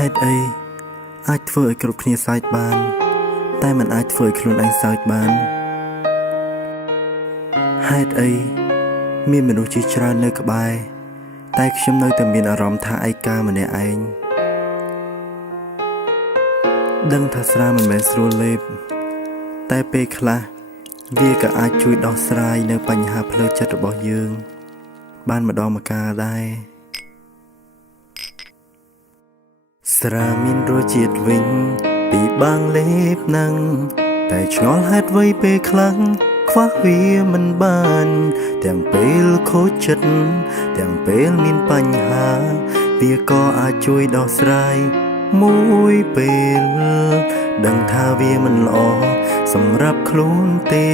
ហេតុអីអាចធ្វើឲ្យគ្រប់គ្នាសើចបានតែមិនអាចធ្វើឲ្យខ្លួនឯងសើចបានហេតុអីមានមនុស្សជាច្រើននៅក្បែរតែខ្ញុំនៅតែមានអារម្មណ៍ថាឯកាម្នាក់ឯងដឹងថាស្រាមិនមែនស្រួលលេបតែពេលខ្លះវាក៏អាចជួយដោះស្រាយនៅបញ្ហាផ្លូវចិត្តរបស់យើងបានម្ដងម្កាលដែរស្រាមានរសជាតិវិញពីបាងលេបណាំងតែឆ្ងល់ហេតុអ្វីពេលខ្លាំងខ្វះវាមិនបានទាំងពេលខូចចិត្តទាំងពេលមានបញ្ហាវាក៏អាចជួយដោះស្រាយមួយពេលដឹងថាវាមិនល្អសម្រាប់ខ្លួនទេ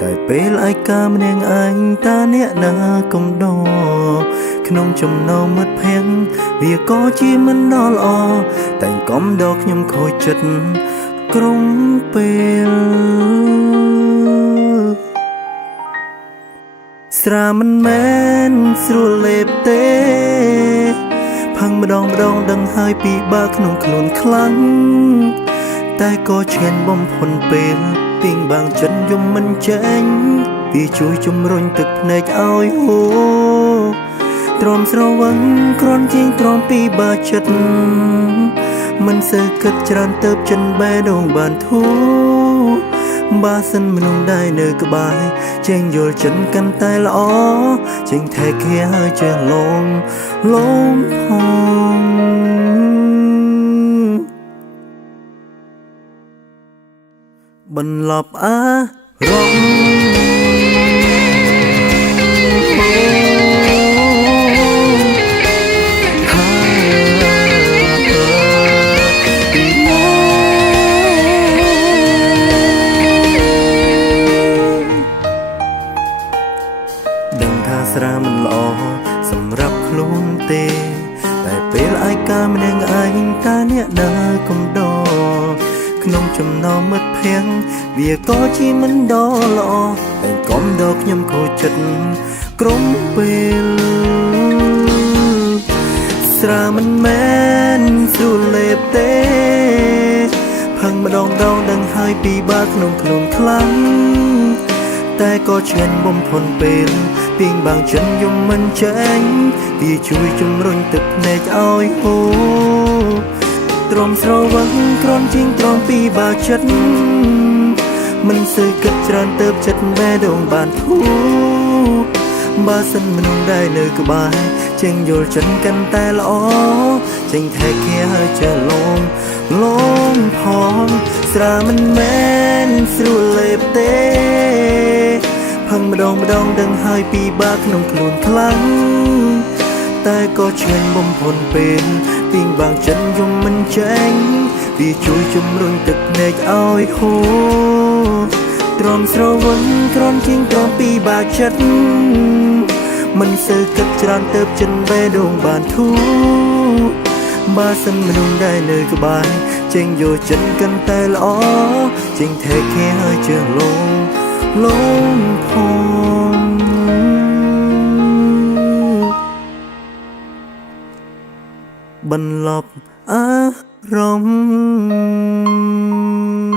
តែពេលឯកាម្នាក់ឯងតាអ្នកណាកំដរក្នុងចំណោមមិត្តភក្តិវាក៏ជាមិនដល់ល្អតែកុំដកខ្ញុំខូចចិត្តក្រុមពេលស្រាមិនមែនស្រួលលេបទេផឹងម្ដងដឹងហើយពីបាក្នុងខ្លួនខ្លាំងតែក៏ឈានបំផុនពេលពីងបាងចិនយំមិនចេញវាជួយជំរុញទឹកភ្នែកឲ្យហូរទ្រាំស្រវឹងគ្រាន់ជាងទ្រាំពីបាចិត្តមិនសូវគិតច្រើនទៅចិនបេះដូងបានធូរបើសិនមនុស្សដែលនៅក្បែរចេញយល់ចិនកាន់តែល្អចេញថែគេឲ្យចេះលងផងបន្លប់អារម្មណ៍ដឹងថាស្រាមិនល្អសម្រាប់ខ្លួនទេតែពេលឯកាម្នាក់ឯងតាអ្នកដើរកំដរក្នុងចំណោមមិត្តភក្តិវាក៏ជាមិនដល់ល្អតែកុំដកខ្ញុំខូចចិត្តក្រុមពេលស្រាមិនមែនស្រួលលេបទេផឹងម្ដងដឹងហើយពីបាក្នុងខ្លួនខ្លាំងតែក៏ឈានបំផុនពេលពីងបាងចិនយំមិនចេញវាជួយជំរុញទឹកភ្នែកឲ្យហូរទ្រាំស្រវឹងគ្រាន់ជាងទ្រាំពីបាចិត្តមិនសូវគិតច្រើនទៅចិត្តបេះដូងបានធូរបើសិនមនុស្សដែលនៅក្បែរចេញយល់ចិនកាន់តែល្អចេញថែគេឲ្យចេះលងផងស្រាមិនមែនស្រួលលេបទេផឹងម្ដងដឹងហើយពីបាក្នុងខ្លួនខ្លាំងតែក៏ឈានបំផុនពេលពីងបាងចិនយំមិនចេញវាជួយជំរុញទឹកភ្នែកឲ្យហូរទ្រាំស្រវឹងគ្រាន់ជាងទ្រាំពីបាចិត្តមិនសូវគិតច្រើនទៅចិនបេះដូងបានធូរបើសិនមនុស្សដែលនៅក្បែរចេញយកចិនកាន់តែល្អចេញថែគេឲ្យជឿលងផងបន្លប់អារម្មណ៍